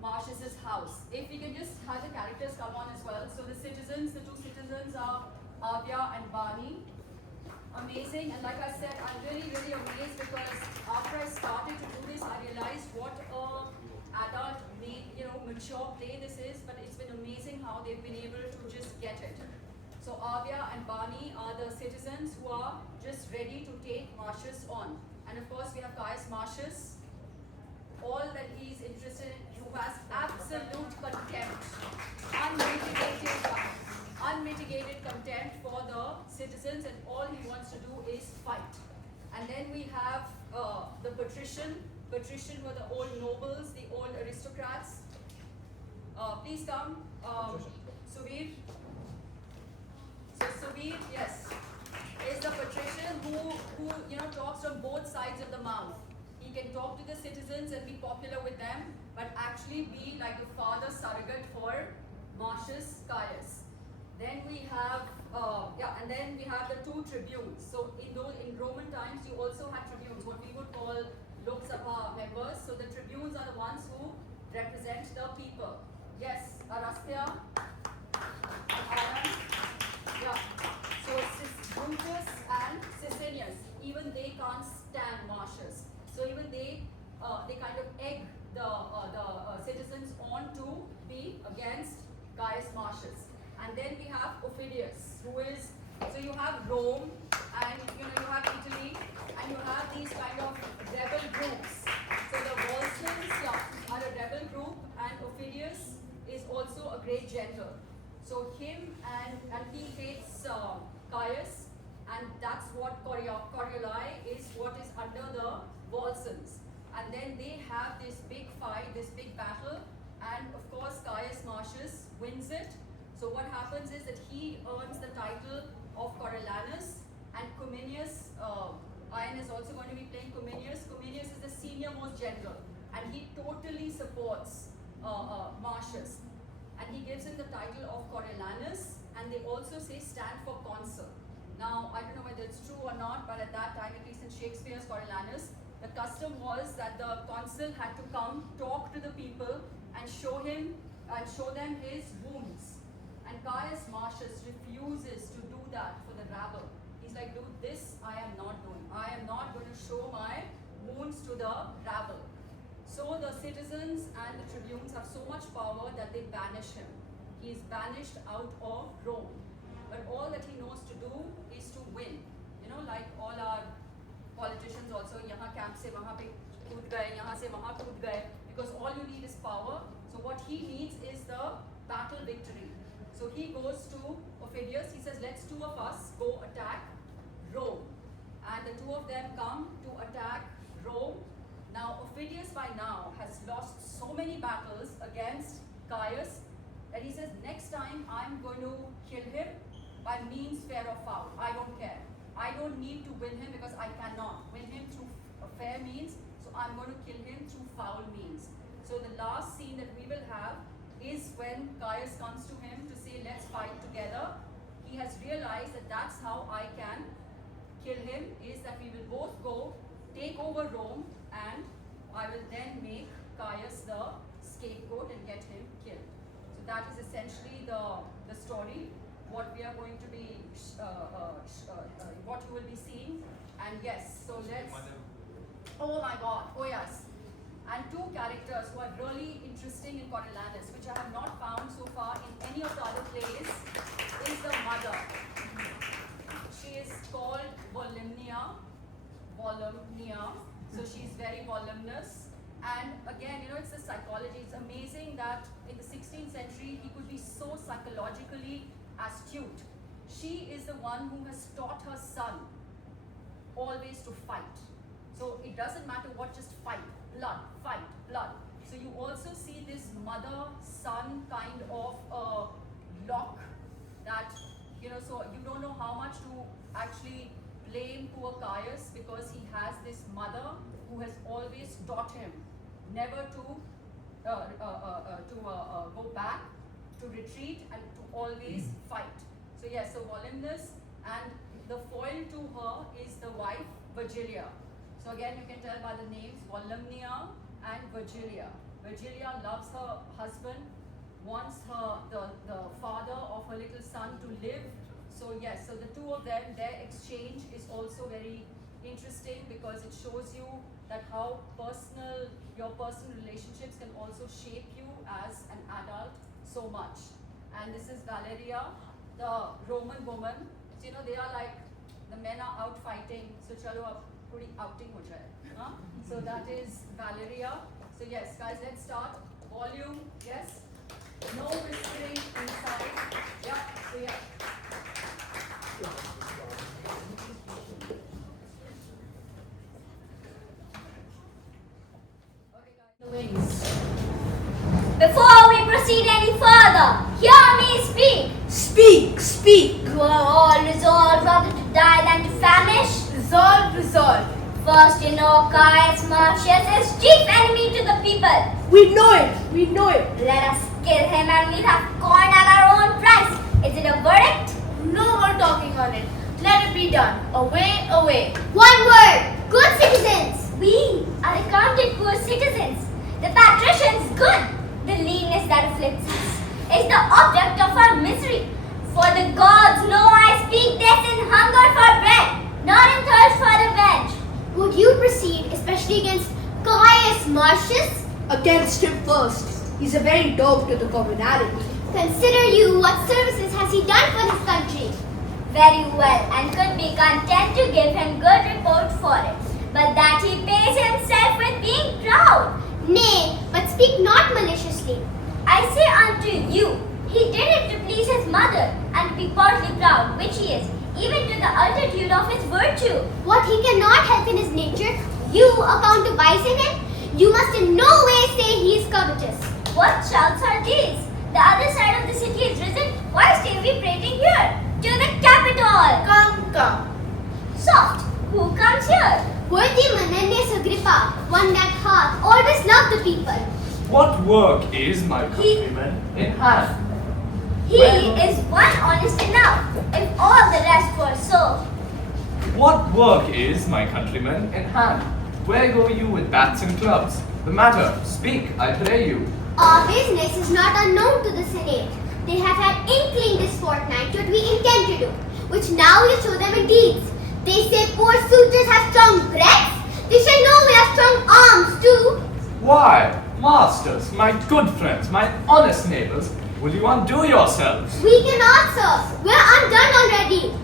Martius's house. If we can just have the characters come on as well. So the citizens, the two citizens are Avya and Bani. Amazing, and like I said, I'm really amazed because after I started to do this, I realized what a adult, mature play this is. But it's been amazing how they've been able to just get it. So Avya and Bani are the citizens who are just ready to take Martius on. And of course, we have Caius Martius. All that he's interested in, who has absolute contempt, unmitigated contempt for the citizens, and all he wants to do is fight. And then we have the patrician were the old nobles, the old aristocrats. Please come, Suvir. So Suvir, yes, is the patrician who talks from both sides of the mouth. He can talk to the citizens and be popular with them, but actually be like the father surrogate for Martius Caius. Then we have, and then we have the two tribunes. So in Roman times, you also had tribunes, what we would call Lok Sabha members. So the tribunes are the ones who represent the people. Yes, Arastya, So Brutus and Sicinius, even they can't stand Martius. So even they kind of egg the citizens on to be against Caius Martius. And then we have Ophidius, who is, so you have Rome, and you have Italy, and you have these kind of rebel groups. So the Volscians are a rebel group, and Ophidius is also a great general. So him and he hates Caius, and that's what Coriolanus is, what is under the Volscians. And then they have this big fight, this big battle, and of course Caius Martius wins it. So what happens is that he earns the title of Coriolanus, and Cominius, Ian is also going to be playing Cominius. Cominius is the senior most general, and he totally supports Martius. And he gives him the title of Coriolanus, and they also say stand for consul. Now, I don't know whether it's true or not, but at that time, at least in Shakespeare's Coriolanus, the custom was that the consul had to come, talk to the people, and show them his wounds. And Caius Martius refuses to do that for the rabble. He's like, dude, this I am not doing. I am not going to show my wounds to the rabble. So the citizens and the tribunes have so much power that they banish him. He is banished out of Rome. But all that he knows to do is to win. Like all our politicians also, yahan camp se wahan pe kood gaye, yahan se wahan kood gaye, because all you need is power. So what he needs is the battle victory. So he goes to Ophidius, he says, let's two of us go attack Rome. And the two of them come to attack Rome. Now, Ophidius by now has lost so many battles against Caius that he says, next time I'm going to kill him by means fair or foul. I don't care. I don't need to win him because I cannot win him through fair means. So I'm going to kill him through foul means. So the last scene that we will have is when Caius comes to him to say, let's fight together. He has realized that that's how I can kill him, is that we will both go take over Rome, and I will then make Caius the scapegoat and get him killed. So that is essentially the story, what we are going to be, what you will be seeing. And yes, so let's, oh my God, oh yes. And two characters who are really interesting in Coriolanus, which I have not found so far in any of the other plays, is the mother. She is called Volumnia. So she's very voluminous. And again, it's the psychology. It's amazing that in the 16th century, he could be so psychologically astute. She is the one who has taught her son always to fight. So it doesn't matter what, just fight, blood, fight, blood. So you also see this mother-son kind of lock that, so you don't know how much to actually blame poor Caius, because he has this mother who has always taught him never to go back, to retreat, and to always fight. So yes, so voluminous, and the foil to her is the wife Virgilia. So again, you can tell by the names Volumnia and Virgilia. Virgilia loves her husband, wants the father of her little son to live. So yes, so the two of them, their exchange is also very interesting because it shows you that how your personal relationships can also shape you as an adult so much. And this is Valeria, the Roman woman. So, they are like, the men are out fighting, so chalo ab thodi outing ho jaye. Huh? So that is Valeria. So yes, guys, let's start. Volume, yes. No whispering inside. Yeah, so yeah. Okay, guys. The wings. Before we proceed any further, hear me speak. Speak, speak. You are all resolved rather to die than to famish. Resolve, resolve. First, Caius Martius is chief enemy to the people. We know it, we know it. Let us kill him and we'll have corn at our own price. Is it a verdict? No more talking on it. Let it be done. Away, away. One word. Good citizens. We are accounted poor citizens. The patricians good. The leanness that afflicts us is the object of our misery. For the gods know I speak this in hunger for bread, not in thirst for revenge. Would you proceed, especially against Caius Martius? Against him first. He's a very dog to the commonality. Consider you what services has he done for his country? Very well, and could be content to give him good report for it. But that he pays himself with being proud. Nay, but speak not maliciously. I say unto you, he did it to please his mother, and to be partly proud, which he is, even to the altitude of his virtue. What he cannot help in his nature, you account a vice in him? You must in no way say he is covetous. What shouts are these? The other side of the city is risen. Why stay we prating here? To the capital! Come, come. Soft! Who comes here? Worthy Menenius Agrippa, one that hath always loved the people. What work is my countryman in hand? He is one honest enough, if all the rest were so. What work is my countryman in hand? Where go you with bats and clubs? The matter, speak, I pray you. Our business is not unknown to the Senate. They have had inkling this fortnight what we intend to do, which now we'll show them in deeds. They say poor suitors have strong breasts. They shall know we have strong arms too. Why, masters, my good friends, my honest neighbors, will you undo yourselves? We cannot, sir. We are undone already.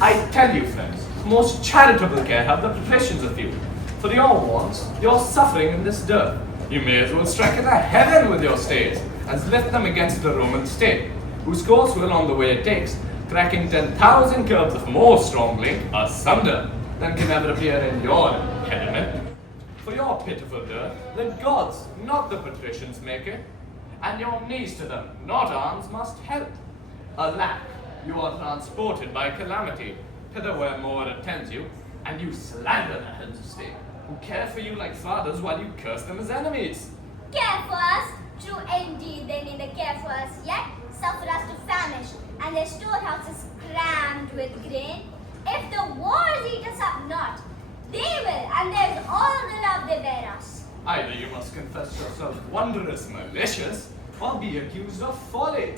I tell you, friends, most charitable care have the patricians of you. For your wants, your suffering in this dirt. You may as well strike in the heaven with your stays, as lift them against the Roman state, whose course will on the way it takes, cracking 10,000 curbs of more strong link asunder than can ever appear in your impediment. For your pitiful dirt, the gods, not the patricians, make it, and your knees to them, not arms, must help. Alack, you are transported by calamity, hither where more attends you, and you slander the heads of state, who care for you like fathers while you curse them as enemies. Care for us? True indeed, they neither care for us yet, suffer us to famish, and their storehouses crammed with grain. If the wars eat us up not, they will, and there's all the love they bear us. Either you must confess yourself wondrous malicious, or be accused of folly.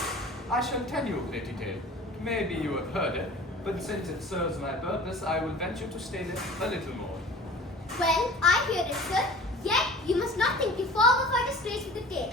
I shall tell you a pretty tale. Maybe you have heard it, but since it serves my purpose, I will venture to state it a little more. Well, I hear it, sir. Yet you must not think to fall before disgrace with the tale.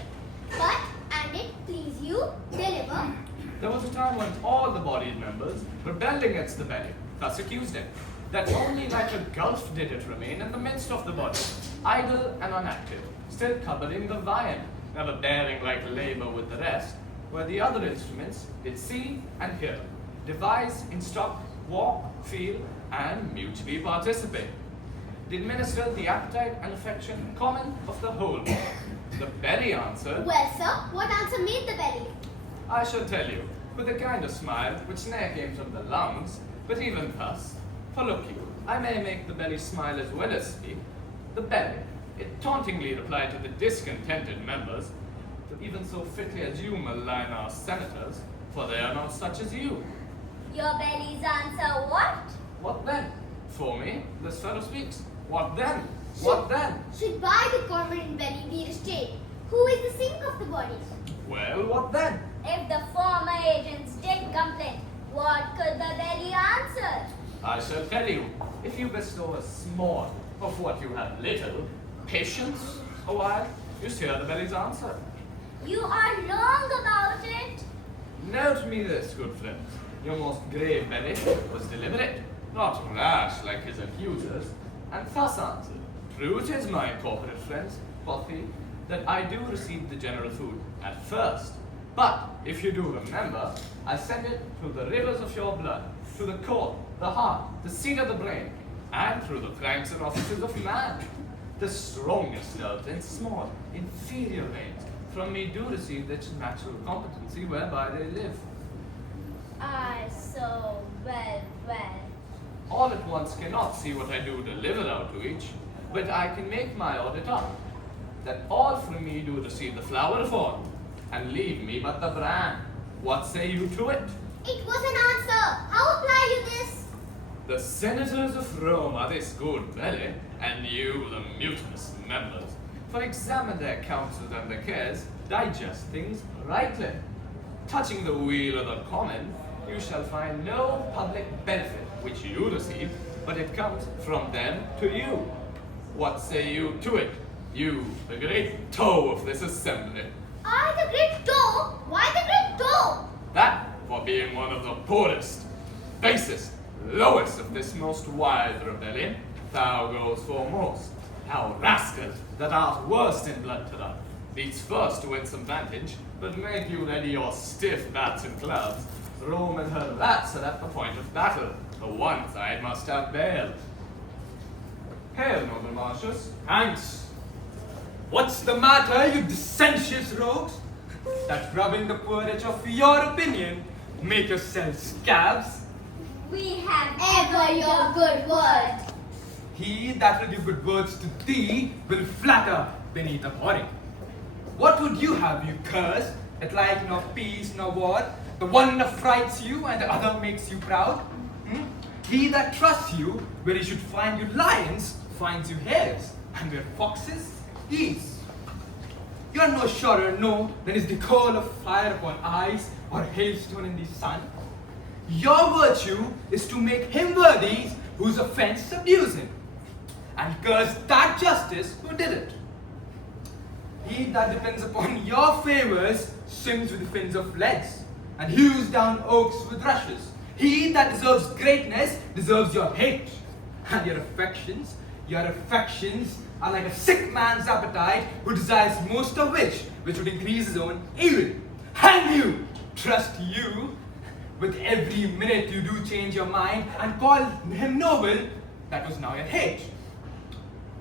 But, and it please you, deliver. There was a time when all the body's members rebelled against the belly, thus accused it, that only like a gulf did it remain in the midst of the body, idle and unactive, still covering the viand, never bearing like labor with the rest, where the other instruments did see and hear, devise, instruct, walk, feel, and mutually participate. Did minister the appetite and affection common of the whole. The belly answered, Well, sir, what answer made the belly? I shall tell you, with a kind of smile which ne'er came from the lungs, but even thus. For look you, I may make the belly smile as well as speak. The belly, it tauntingly replied to the discontented members, to even so fitly as you malign our senators, for they are not such as you. Your belly's answer what? What then? For me, this fellow speaks. What then? What then? Should by the cormorant belly be restrained, Who is the sink of the body? Well, what then? If the former agents did complain, what could the belly answer? I shall tell you, if you bestow a small of what you have little, patience a while, you hear the belly's answer. You are wrong about it. Note me this, good friend. Your most grave belly was deliberate, not rash like his accusers, and thus answered, true it is, my corporate friends, quoth he, that I do receive the general food at first. But, if you do remember, I send it through the rivers of your blood, through the core, the heart, the seat of the brain, and through the cranks and offices of man. The strongest nerves and small, inferior veins from me do receive their natural competency whereby they live. Well. All at once cannot see what I do deliver out to each, but I can make my audit up, that all from me do receive the flower form, and leave me but the bran. What say you to it? It was an answer. How apply you this? The senators of Rome are this good belly, and you the mutinous members. For examine their counsels and their cares, digest things rightly. Touching the weal of the common, you shall find no public benefit which you receive, but it comes from them to you. What say you to it, you, the great toe of this assembly? I the great toe? Why the great toe? That, for being one of the poorest, basest, lowest of this most wild rebellion, thou goes foremost. Thou rascal, that art worst in blood to run, needs first to win some vantage, but make you ready your stiff bats and clubs. Rome and her rats are at the point of battle. The one side must have bail. Hail, noble Martius. Thanks. What's the matter, you dissentious rogues? That rubbing the poor rich of your opinion make yourselves scabs? We have ever your good word. He that will do good words to thee will flatter beneath abhorring. What would you have, you curse, that like nor peace nor war, the one affrights you and the other makes you proud? He that trusts you where he should find you lions finds you hares, and where foxes, geese. You are no surer, no, than is the coal of fire upon ice or hailstone in the sun. Your virtue is to make him worthy whose offense subdues him, and curse that justice who did it. He that depends upon your favors swims with the fins of leads, and hews down oaks with rushes. He that deserves greatness deserves your hate, and your affections are like a sick man's appetite who desires most of which would increase his own evil. And you, trust you, with every minute you do change your mind and call him noble, that was now your hate.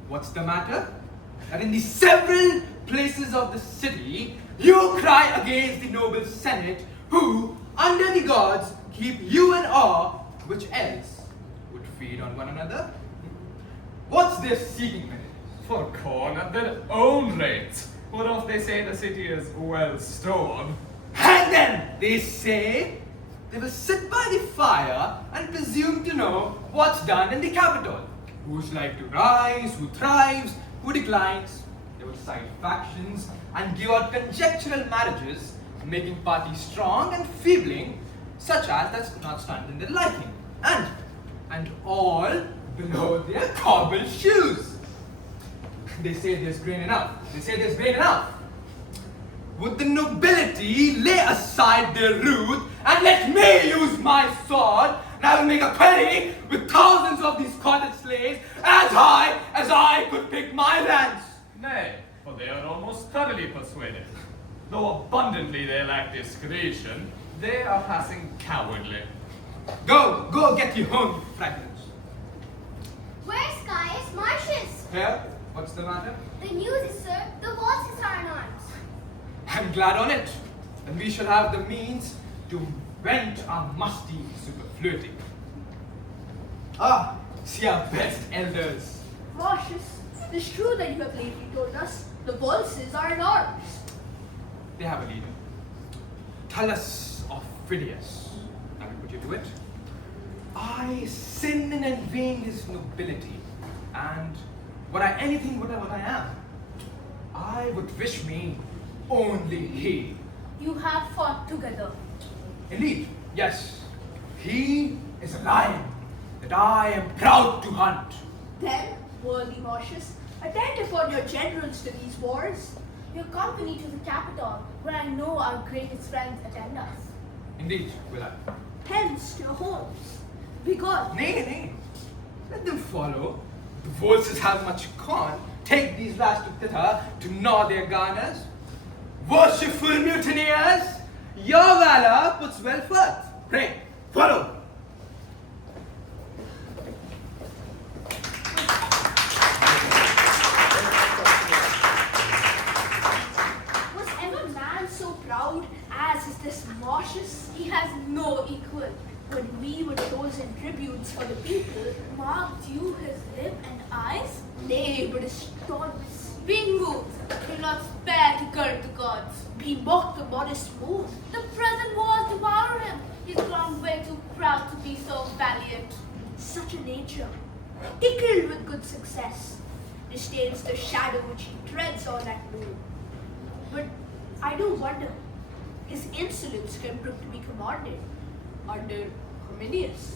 What's the matter? That in the several places of the city, you cry against the noble senate, who, under the gods, keep you in awe, which else would feed on one another? What's their seeking minute? For corn at their own rates, whereof they say the city is well stored. And then they say they will sit by the fire and presume to know what's done in the capital. Who's like to rise, who thrives, who declines. They will cite factions and give out conjectural marriages, making parties strong and feebling, such as does not stand in their liking, and all below their cobbled shoes. They say there's grain enough. Would the nobility lay aside their ruth and let me use my sword, and I will make a penny with thousands of these cottage slaves as high as I could pick my lance. Nay, for they are almost thoroughly persuaded. Though abundantly they lack discretion, they are passing cowardly. Go get you home, you fragments. Where's Caius Martius? Here, what's the matter? The news is, sir, the waltzes are in arms. I'm glad on it. And we shall have the means to vent our musty superfluity. See our best elders. Martius, it is true that you have lately told us the Volsces are in arms. They have a leader. Tell us of Phidias. I will put you to it. I sin in envying his nobility, and were I anything but what I am, I I would wish me only he. You have fought together. Indeed, yes. He is a lion that I am proud to hunt. Then, worthy Martius, attend upon your generals to these wars. Your company to the capital, where I know our greatest friends attend us. Indeed, will I. Hence to your homes. Be gone. Nay, nay. Let them follow. The voices have much con. Take these lads to thither to gnaw their garners. Worshipful mutineers, your valor puts well forth. Pray, follow. Was ever man so proud as is this Martius? He has no equal. When we were chosen tributes for the people, marked you his lip and eyes? Nay, but his taunts. Being moved, do not spare to curb the gods. Be mocked the modest move. The present wars devour him. He's grown way too proud to be so valiant. Such a nature, tickled with good success, disdains the shadow which he treads on at noon. But I do wonder, his insolence can prove to be commanded under Cominius.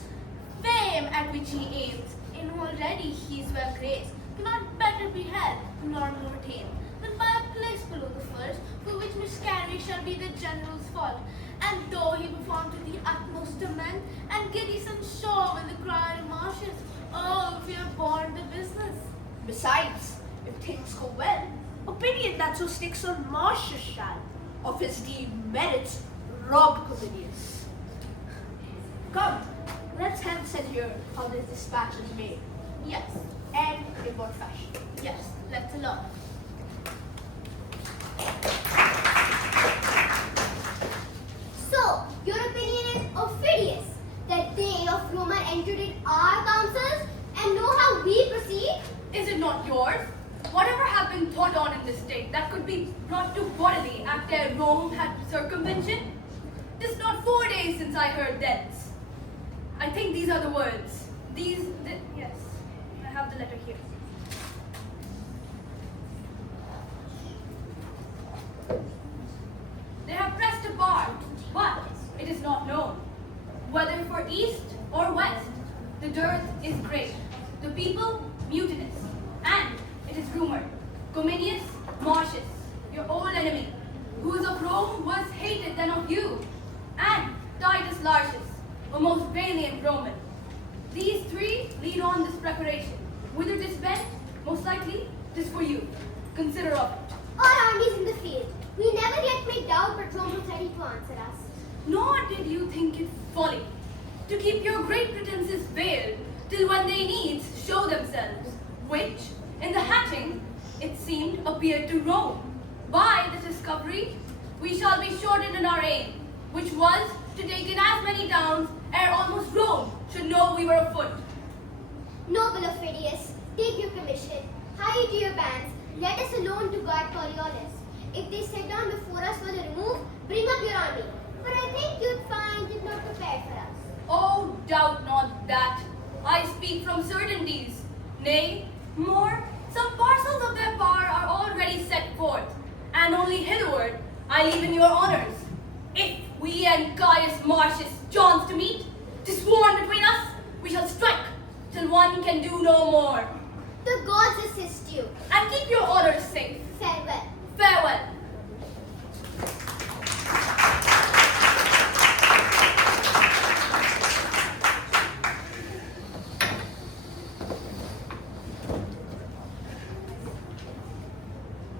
Fame at which he aims, in already he is well graced, cannot better be held, nor more attained, than by a place below the first, for which miscarriage shall be the general's fault. And though he perform to the utmost amend, and giddy some show when the cry of Martius, oh, if we are born the business. Besides, if things go well, opinion that so sticks on Martius shall, of his deed merits, rob Cominius. Come, let's hence and hear how this dispatch is made. Yes. And in what fashion? Yes, let's alone. So, your opinion is Ophidius, that they of Roma entered in our councils and know how we proceed? Is it not yours? Whatever had been thought on in this state that could be brought to bodily after Rome had circumvention? 'Tis not 4 days since I heard thence. I think these are the words. Yes, I have the letter here. They have pressed apart, but it is not known whether for east or west. The dearth is great, the people mutinous, and it is rumored Cominius Martius, your old enemy, who is of Rome, was hated than of you, and Titus Lartius, a most valiant Roman. These three lead on this preparation. Whither it is bent, most likely, 'tis for you. Consider of it. Our armies in the field. We never yet made doubt, but Rome was ready to answer us. Nor did you think it folly to keep your great pretenses veiled till when they needs show themselves, which, in the hatching, it seemed appeared to Rome. By the discovery, we shall be shortened in our aim, which was to take in as many towns ere almost Rome should know we were afoot. Noble Ophidius, take your commission. Hurry to your bands. Let us alone to guard Coriolanus. If they sit down before us for the remove, bring up your army. For I think you'd find it not prepared for us. Oh, doubt not that. I speak from certainties. Nay, more, some parcels of their power are already set forth, and only hitherward I leave in your honors. If we and Caius Martius chance to meet, 'tis sworn between us, we shall strike till one can do no more. The gods assist you. And keep your orders safe. Farewell. Farewell.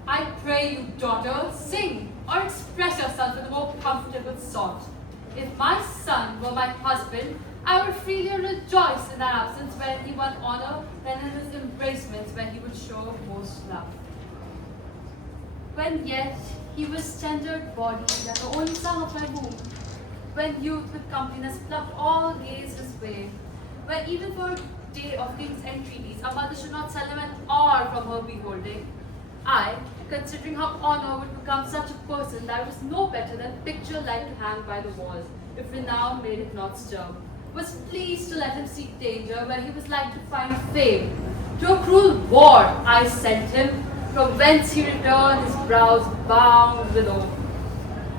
I pray you, daughter, sing or express yourself in a more comfortable sort. If my son were my husband, I would freely rejoice in that absence where he won honor than in his embracements where he would show most love. When yet he was tendered body like the only son of my womb, when youth with comeliness plucked all gaze his way, when even for a day of king's entreaties a mother should not sell him an hour from her beholding, I, considering how honor would become such a person that was no better than picture like to hang by the walls, if renown made it not stir, was pleased to let him seek danger where he was like to find fame. To a cruel war I sent him, from whence he returned, his brows bound with awe.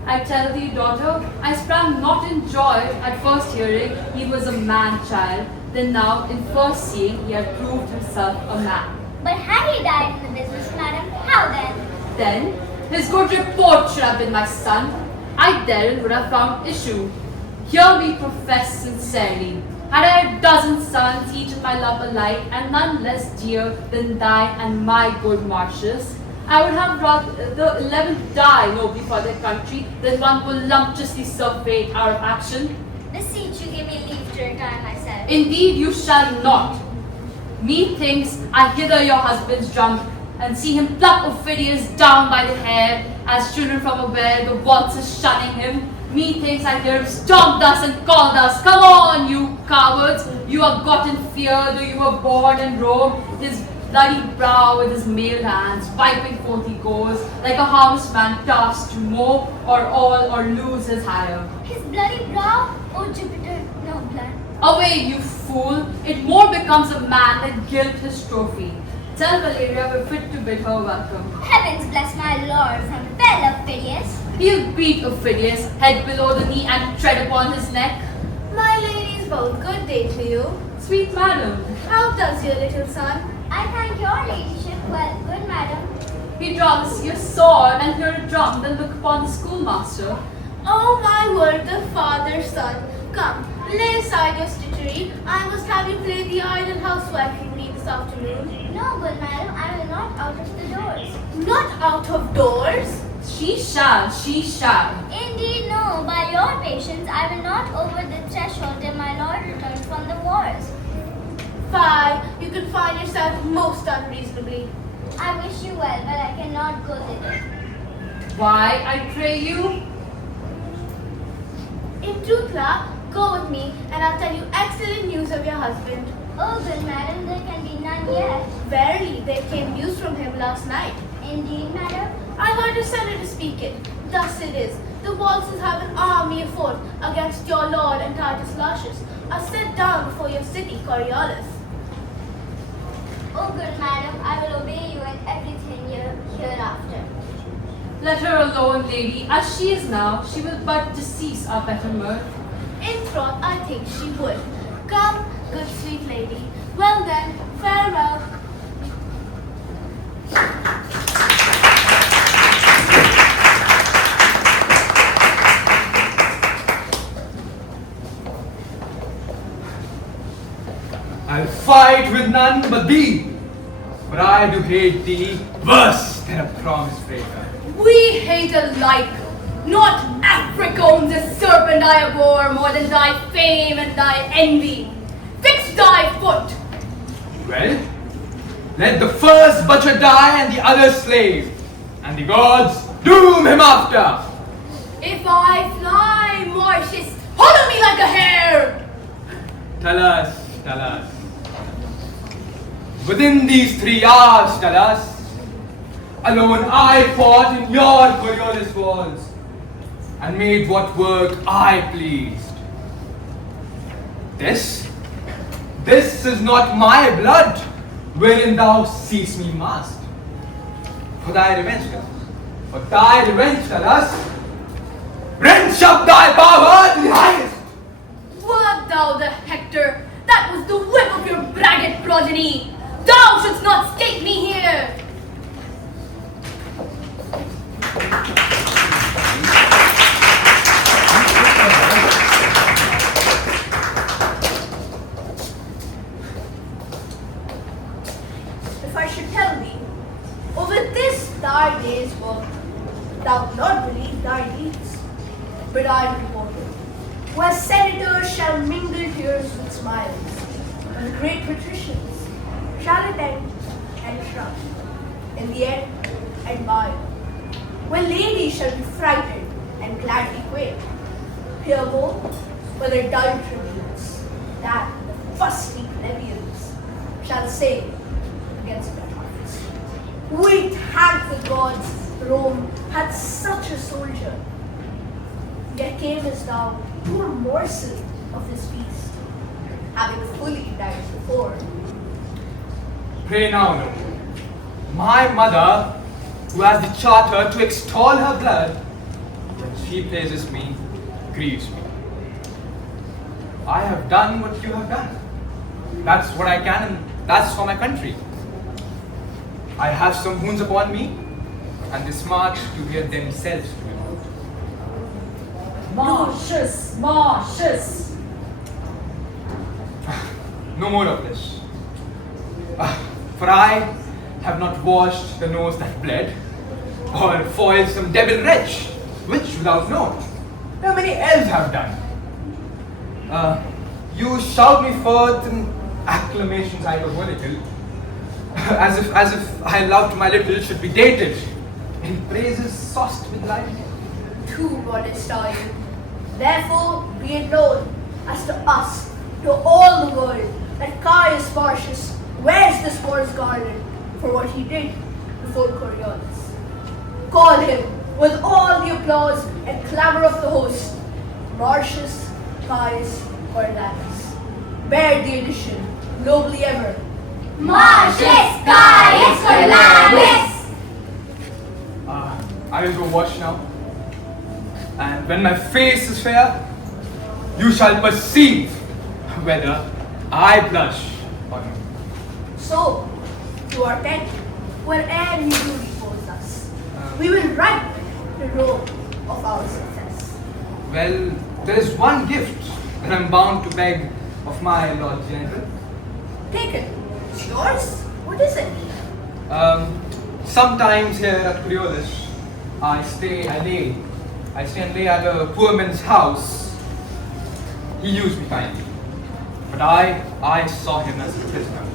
I tell thee, daughter, I sprang not in joy at first hearing he was a man-child, then now in first seeing he had proved himself a man. But had he died in the business, madam, how then? Then his good report should have been my son. I therein would have found issue. Hear me profess sincerely. Had I a dozen sons, each of my love alike, and none less dear than thine and my good Martius, I would have rather the 11th die nobly for their country than one voluptuously serve fate out of action. Beseech you, give me leave to retire myself. Indeed, you shall not. Methinks I hither your husband's drum, and see him pluck Ophidius down by the hair, as children from a well, the waltzers shunning him. Methinks I hear him stomp thus and call thus, come on, you cowards! You are got in fear, though you were born in Rome. His bloody brow with his mailed hands, wiping forth he goes, like a harvestman tasked to mow, or all, or lose his hire. His bloody brow? Oh, Jupiter, no blood. Away, you fool! It more becomes a man than gilt his trophy. Tell Valeria we're fit to bid her welcome. Heavens bless my lord from fell Ophidius. He'll beat Ophidius, head below the knee, and tread upon his neck. My ladies both, good day to you. Sweet madam. How does your little son? I thank your ladyship well, good madam. He'd rather see a sword and hear a drum than look upon the schoolmaster. Oh my word, the father's son. Come, lay aside your stitchery. I must have you play the idle housewife with me this afternoon. No, good madam, I will not out of the doors. Not out of doors? She shall, she shall. Indeed, no. By your patience, I will not over the threshold till my lord returns from the wars. Fie, you confine yourself most unreasonably. I wish you well, but I cannot go thither. Why, I pray you? In truth, La, go with me and I'll tell you excellent news of your husband. Oh, good madam, there can be none yet. Verily, there came news from him last night. Indeed, madam. I heard a senator speak it. Thus it is. The waltzes have an army afoot against your lord and Titus Lartius, are set down before your city, Coriolanus. Oh, good madam, I will obey you in everything hereafter. Let her alone, lady. As she is now, she will but decease our better mirth. In troth, I think she would. Come, good sweet lady. Well then, farewell. I'll fight with none but thee, for I do hate thee worse than a promise breaker. We hate alike. Not Africa owns a serpent I abhor more than thy fame and thy envy. Fix thy foot. Well, let the first butcher die and the other slave, and the gods doom him after. If I fly, Martius, follow me like a hare. Tell us. Within these 3 hours, tell us, alone I fought in your Coriolanus walls, and made what work I pleased. This is not my blood, wherein thou seest me masked. For thy revenge, tell us, wrench up thy power to the highest. Wert thou the Hector? That was the whip of your braggart progeny. Thou shouldst not stake me here. If I should tell thee, over this thy day's work, thou wilt not believe thy deeds. But I report it, where senators shall mingle tears with smiles, and the great patricians shall attend and shrug, in the end admire, where ladies shall be frightened and gladly quail. Here go, where the dull tribunes, that the fusty plebeians shall say against their hearts. We thank the gods Rome had such a soldier. Yet camest thou to a morsel of his feast, having fully died before. Pray now, no more. My mother, who has the charter to extol her blood, when she praises me, grieves me. I have done what you have done. That's what I can, and that's for my country. I have some wounds upon me, and this march to hear themselves to me. Martius, Martius. No more of this. For I have not washed the nose that bled, or foiled some devil wretch, which without knowing, there many else have done. You shout me forth in acclamations hyperbolical, as if I loved my little should be dated, in praises sauced with life. Too modest are you. Therefore, be it known, as to us, to all the world, that Caius Martius wears this war's garland for what he did before Coriolanus. Call him, with all the applause and clamour of the host, Martius Caius Coriolanus. Bear the addition, nobly ever. Martius Caius Coriolanus! I will go wash now. And when my face is fair, you shall perceive whether I blush or not. So, to our tent, where'er you do repose us, we will write the road of our success. Well, there is one gift that I'm bound to beg of my Lord General. Take it. It's yours. What is it? Sometimes here at Coriolanus, I stay and lay at a poor man's house. He used me kindly, but I saw him as a prisoner.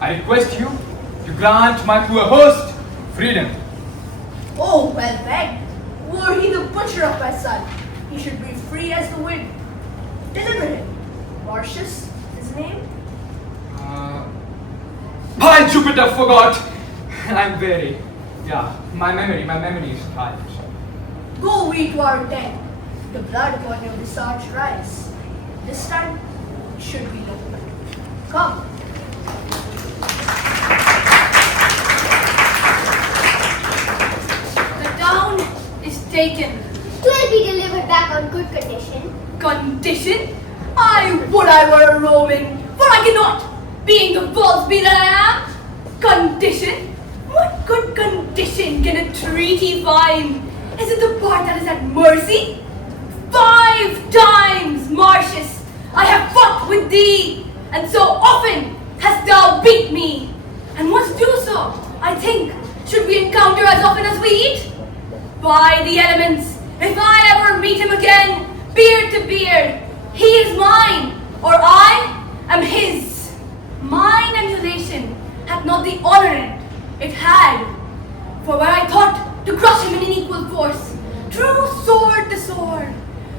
I request you to grant my poor host freedom. Oh, well begged. Were he the butcher of my son, he should be free as the wind. Deliver him. Martius, his name? By Jupiter, forgot! I'm very, my memory is tired. Go we to our tent. The blood upon your visage rise. This time, it should be local. Come. The town is taken. Twill be delivered back on good condition. Condition? I would I were a Roman, for I cannot, being the false bee that I am. Condition? What good condition can a treaty find? Is it the part that is at mercy? 5 times, Martius, I have fought with thee, and so often hast thou beat me. And must do so, I think, should we encounter as often as we eat? By the elements, if I ever meet him again, beard to beard, he is mine, or I am his. Mine emulation hath not the honor it had, for where I thought to crush him in equal force, drew sword to sword,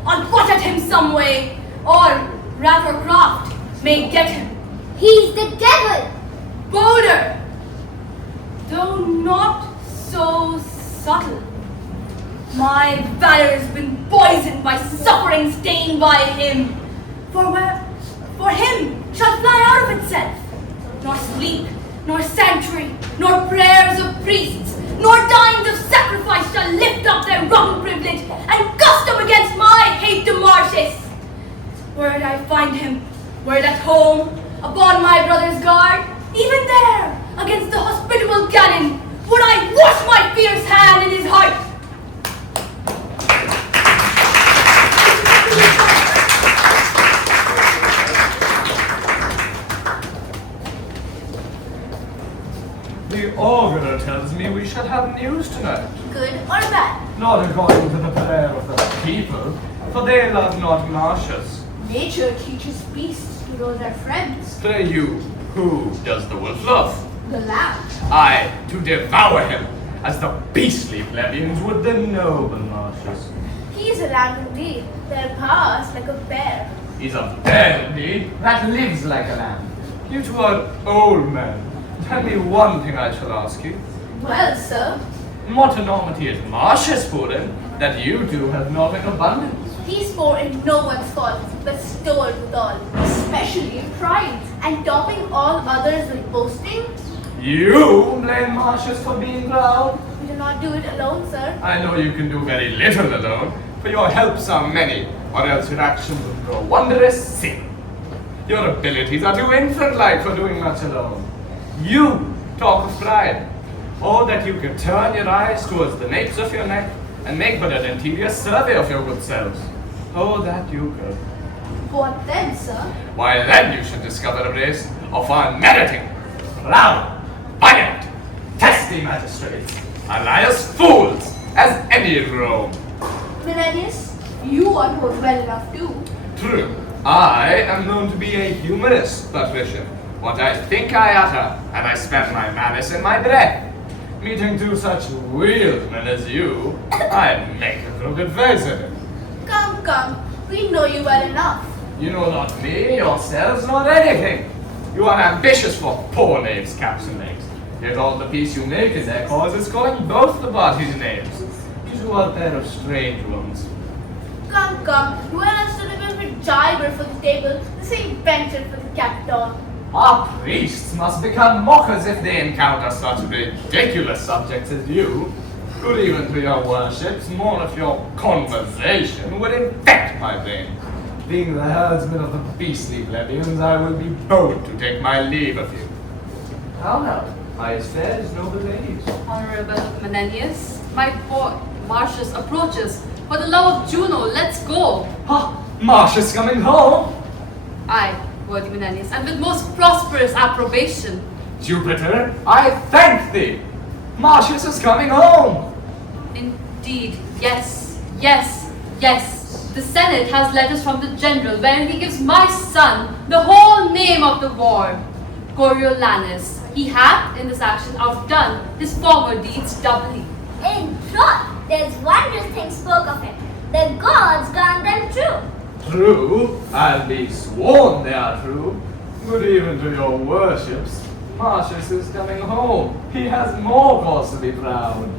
I'll butt at him some way, or rather craft may get him. He's the devil! Bolder, though not so subtle. My valor has been poisoned by suffering stained by him. For him shall fly out of itself. Nor sleep, nor sanctuary, nor prayers of priests, nor times of sacrifice shall lift up their rotten privilege and custom against my hate to Martius. Were it I find him, were it at home, upon my brother's guard, even there, against the hospitable cannon, would I wash my fierce hand in his heart. The augurer tells me we shall have news tonight. Good or bad? Not according to the prayer of the people, for they love not Martius. Nature teaches beasts to know their friends. Pray you, who does the wolf love? The lamb. I, to devour him, as the beastly plebeians would the noble Martius. He is a lamb indeed. Their powers like a bear. He's a bear indeed, that lives like a lamb. You two are old men. Tell me one thing I shall ask you. Well, sir, What enormity is Martius poor in, that you two have not in abundance? he's poor in no one's fault, but stored with all, especially in pride, and topping all others with boasting. You blame Martius for being proud? We do not do it alone, sir. I know you can do very little alone, for your helps are many, or else your actions will grow wondrous sin. Your abilities are too infant-like for doing much alone. You talk of pride. Oh, that you could turn your eyes towards the napes of your neck and make but an interior survey of your good selves. Oh, that you could. What then, sir? Why, then you should discover a race of unmeriting, proud, violent, testy magistrates, alias fools, as any in Rome. Menenius, you are known well enough too. True, I am known to be a humorous patrician. What I think I utter, and I spend my malice in my breath. Meeting two such wheelsmen as you, I make a crooked face of it. Come, come, we know you well enough. You know not me, yourselves, nor anything. You are ambitious for poor names, caps and legs. Yet all the peace you make in their cause is calling both the parties names. You two are a pair of strange ones. Come, come, you and us to live with Jiber for the table, the same pension for the captain. Our priests must become mockers if they encounter such ridiculous subjects as you. Good even to your worships, more of your conversation would infect my brain. Being the herdsman of the beastly plebeians, I will be bold to take my leave of you. How now? I fair as noble ladies. Honorable Menenius, my poor Martius approaches. For the love of Juno, let's go. Ha! Martius coming home! Aye, worthy Menenius, and with most prosperous approbation. Jupiter, I thank thee! Martius is coming home! Indeed, yes, yes, yes. The Senate has letters from the general wherein he gives my son the whole name of the war, Coriolanus. He hath in this action outdone his former deeds doubly. In truth, there's wondrous things spoke of him. The gods grant them true. True, I'll be sworn they are true. Good even to your worships. Martius is coming home. He has more cause to be proud.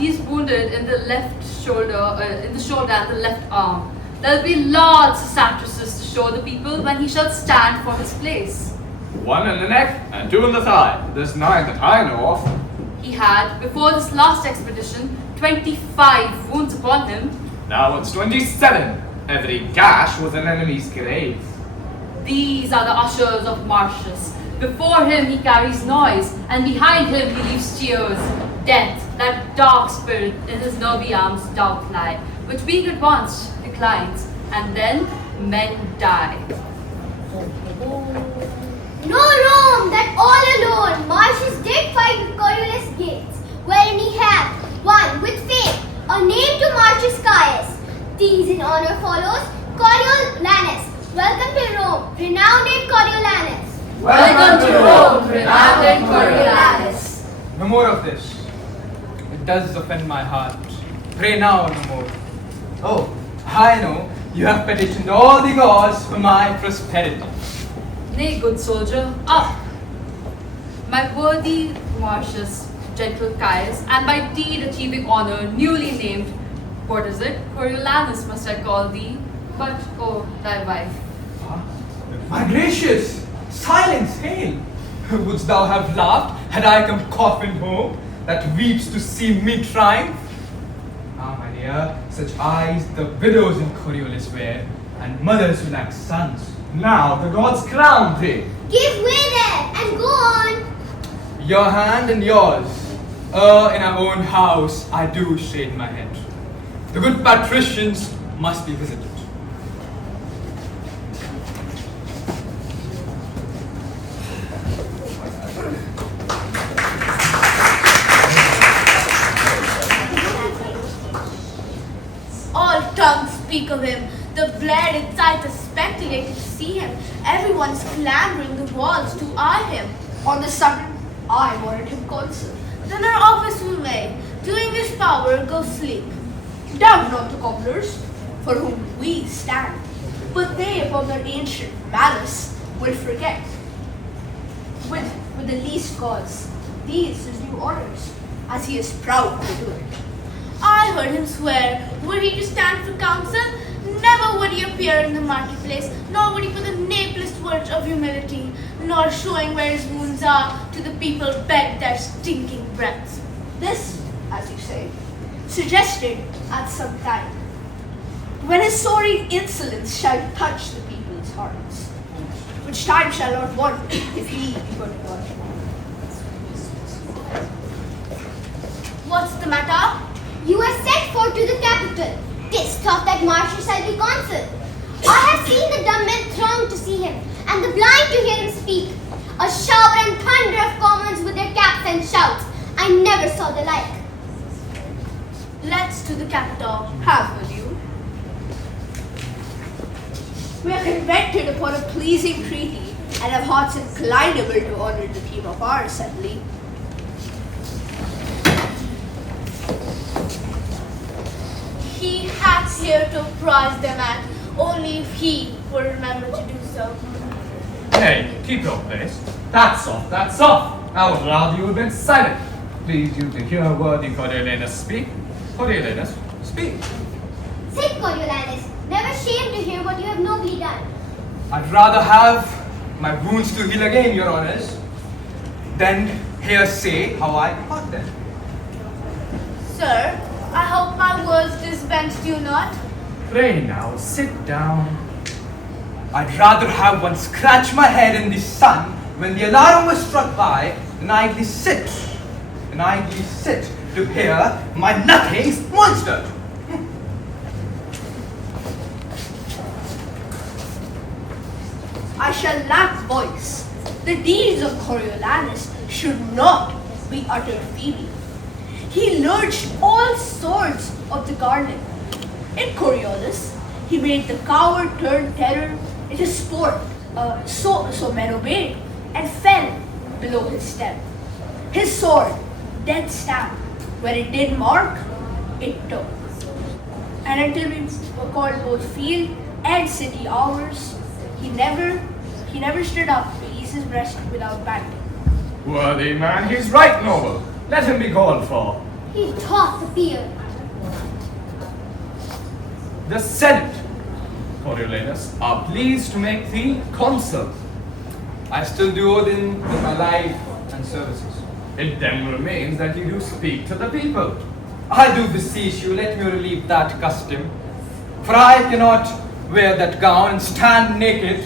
He's wounded in the left shoulder, and the left arm. There'll be lots of sacrifices to show the people when he shall stand for his place. One in the neck and two in the thigh. There's 9 that I know of. He had, before this last expedition, 25 wounds upon him. Now it's 27. Every gash was an enemy's grave. These are the ushers of Martius. Before him he carries noise, and behind him he leaves cheers. Death, that dark spirit in his nervy arms doubt lie, which being advanced declines, and then men die. No Rome, that all alone Martius did fight with Coriolanus' gates, wherein he had one with fame, a name to Martius Caius. These in honor follows Coriolanus. Welcome to Rome, renowned Coriolanus. Welcome to Rome, renowned Coriolanus. No more of this. It does offend my heart. Pray now no more. Oh, I know you have petitioned all the gods for my prosperity. Nay, good soldier, up! My worthy Martius, gentle Caius, and by deed achieving honor, newly named, what is it? Coriolanus must I call thee, but oh, thy wife. My gracious, silence, hail! Wouldst thou have laughed had I come coffin home, that weeps to see me triumph? Ah, my dear, such eyes the widows in Coriolanus wear, and mothers who lack sons. Now the gods crown thee. Give way there and go on. Your hand and yours. In our own house I do shade my head. The good patricians must be visited. All tongues speak of him. The bled inside is speculating to see him. Everyone's clambering the walls to eye him. On the sudden, I wanted him consul. Then our office we made, to English power go sleep. Doubt not the cobblers, for whom we stand, but they upon their ancient malice will forget. With the least cause, these his new honors, as he is proud to do it. I heard him swear, were he to stand for counsel, never would he appear in the marketplace, nor would he put the nameless slightest words of humility, nor showing where his wounds are to the people beg their stinking breaths. This, as you say, suggested at some time, when his soaring insolence shall touch the people's hearts, which time shall not want if he be good God. What's the matter? You are sent for to the capital. 'Tis thought that Martius shall be consul. I have seen the dumb men throng to see him, and the blind to hear him speak. A shower and thunder of commons with their caps and shouts. I never saw the like. Let's to the capital, have with you. We are convented upon a pleasing treaty, and have hearts inclinable to honor the theme of our assembly. He hath here to apprise them at, only if he will remember to do so. Hey, keep your place. That's off, that's off. I would rather you had been silent. Please you to hear worthy Coriolanus speak. Coriolanus, speak. Say, Coriolanus, never shame to hear what you have nobly done. I'd rather have my wounds to heal again, your honors, than hear say how I caught them. Sir, I hope my words dispensed you not. Pray now, sit down. I'd rather have one scratch my head in the sun when the alarm was struck by than idly sit to hear my nothing's monster. I shall lack voice. The deeds of Coriolanus should not be uttered freely. He lurched all sorts of the garden. In Coriolanus, he made the coward turn terror into sport, so men obeyed, and fell below his step. His sword, death stab, where it did mark, it took. And until we called both field and city ours, he never stood up to ease his breast without banting. Worthy man, he's right noble. Let him be called for. He doth appear. The Senate, Coriolanus, are pleased to make thee consul. I still do owe them with my life and services. It then remains that you do speak to the people. I do beseech you, let me relieve that custom. For I cannot wear that gown and stand naked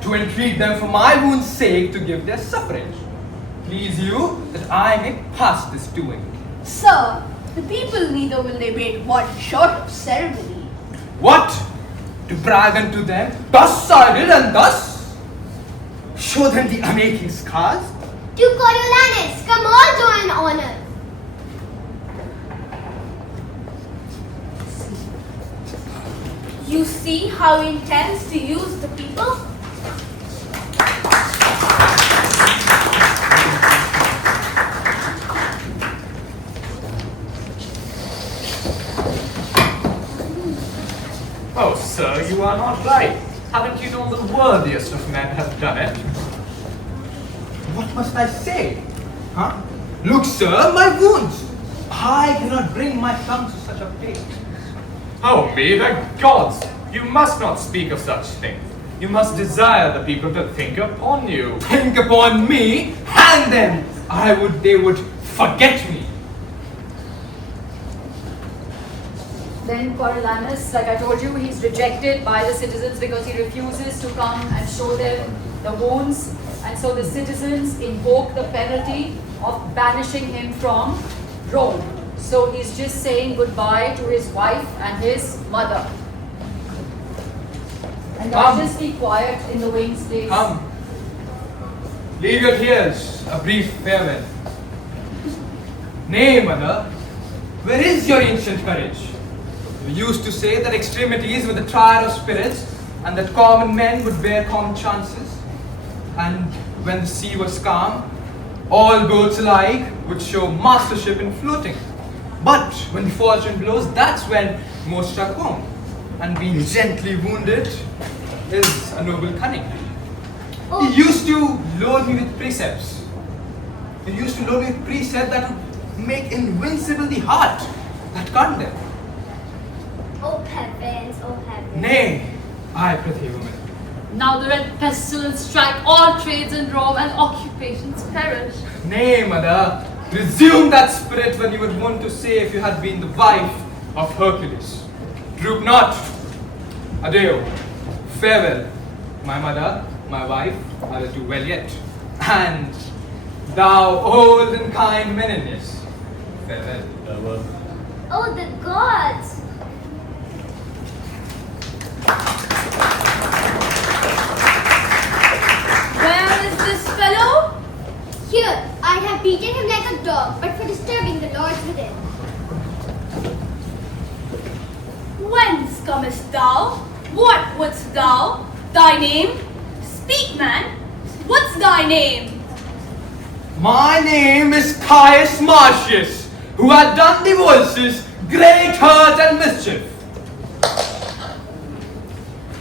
to entreat them for my wound's sake to give their suffrage. Please you that I may pass this doing. Sir, the people neither will debate one short of ceremony. What? To brag unto them, thus I did and thus? Show them the unaching scars? To Coriolanus, come all joy and honor. You see how he intends to use the people? Oh, sir, you are not right. Haven't you known the worthiest of men have done it? What must I say? Huh? Look, sir, my wounds. I cannot bring my tongue to such a fate. Oh, me, the gods! You must not speak of such things. You must desire the people to think upon you. Think upon me, and then they would forget me. Then Coriolanus, like I told you, he's rejected by the citizens because he refuses to come and show them the wounds. And so the citizens invoke the penalty of banishing him from Rome. So he's just saying goodbye to his wife and his mother. And now just be quiet in the wings, please. Come. Leave your tears, a brief farewell. Nay, mother, where is your ancient courage? You used to say that extremities were the trial of spirits, and that common men would bear common chances. And when the sea was calm, all boats alike would show mastership in floating. But when the fortune blows, that's when most struck home. And being gently wounded is a noble cunning. Oh. You used to load me with precepts. You used to load me with precepts that would make invincible the heart that condemn. Oh heavens, oh heavens. Nay, I prithee, woman, Now the red pestilence strike all trades in Rome and occupations perish. Nay, mother, resume that spirit when you would want to say if you had been the wife of Hercules. Droop not. Adeo. Farewell, my mother, my wife, I will do well yet. And thou old and kind Menenius, farewell. Oh, the gods! Where is this fellow? Here, I have beaten him like a dog, but for disturbing the lords within. Whence comest thou? What wouldst thou? Thy name? Speak, man. What's thy name? My name is Caius Martius, who had done the voices great hurt and mischief.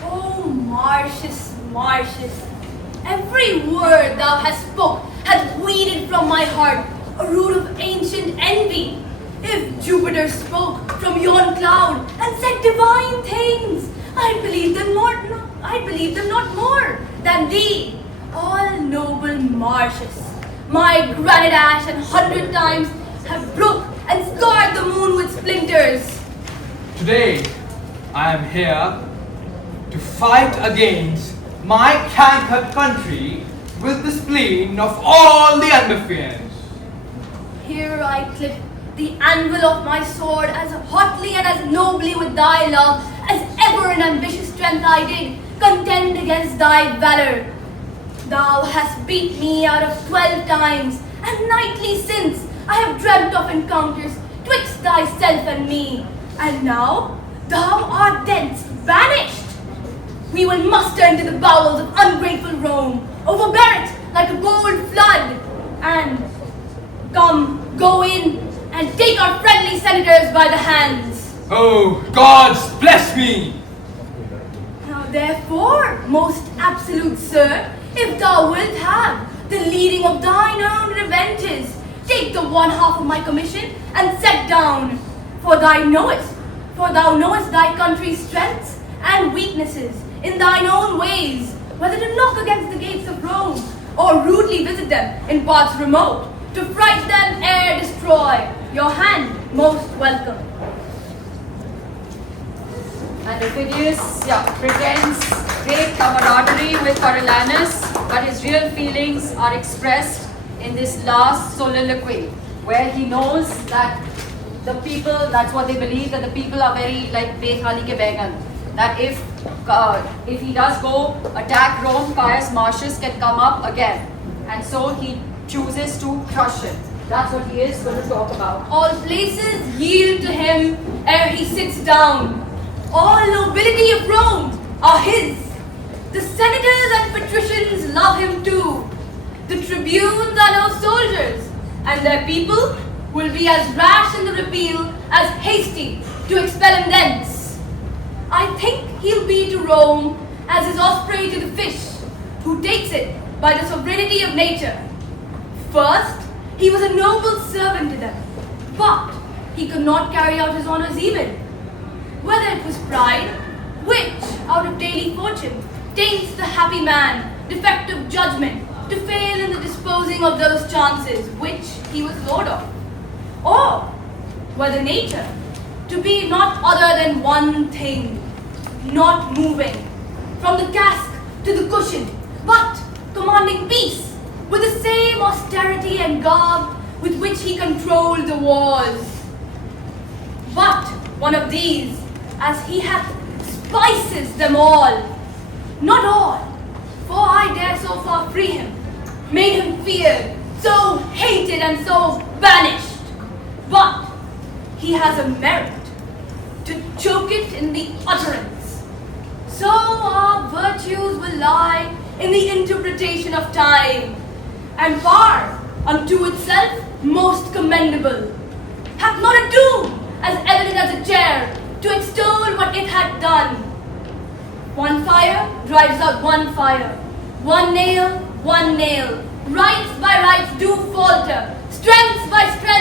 Oh, Martius, Martius, every word thou hast spoke hath weeded from my heart a root of ancient envy. If Jupiter spoke from yon cloud and said divine things, I'd believe them not more than thee, all noble Martius. My granite ash 100 times have broke and scarred the moon with splinters. Today, I am here to fight against my cankered country with the spleen of all the underfiends. Here I clip the anvil of my sword as hotly and as nobly with thy love as ever in ambitious strength I did contend against thy valor. Thou hast beat me out of 12 times, and nightly since I have dreamt of encounters twixt thyself and me, and now thou art thence banished. We will muster into the bowels of ungrateful Rome, overbear it like a bold flood, and go in and take our friendly senators by the hands. Oh, gods bless me! Now therefore, most absolute sir, if thou wilt have the leading of thine own revenges, take the one half of my commission and set down. For thou knowest thy country's strengths and weaknesses in thine own ways, whether to knock against the gates of Rome, or rudely visit them in parts remote, to fright them ere destroy. Your hand most welcome. And Phidias pretends great camaraderie with Coriolanus, but his real feelings are expressed in this last soliloquy, where he knows that the people, that's what they believe, that the people are very like Bekhali ke Baigan. That if he does go attack Rome, Caius Martius can come up again. And so he chooses to crush it. That's what he is going to talk about. All places yield to him ere he sits down. All nobility of Rome are his. The senators and patricians love him too. The tribunes are no soldiers, and their people will be as rash in the repeal as hasty to expel him thence. I think he'll be to Rome as his osprey to the fish, who takes it by the sovereignty of nature. First, he was a noble servant to them, but he could not carry out his honors even. Whether it was pride, which, out of daily fortune, taints the happy man, defective judgment, to fail in the disposing of those chances which he was lord of, or whether nature, to be not other than one thing, not moving, from the cask to the cushion, but commanding peace, with the same austerity and garb with which he controlled the wars. But one of these, as he hath spices them all, not all, for I dare so far free him, made him feared, so hated and so banished. But he has a merit to choke it in the utterance. So our virtues will lie in the interpretation of time, and far unto itself most commendable, hath not a doom as evident as a chair to extol what it had done. One fire drives out one fire, one nail, rights by rights do falter, strengths by strength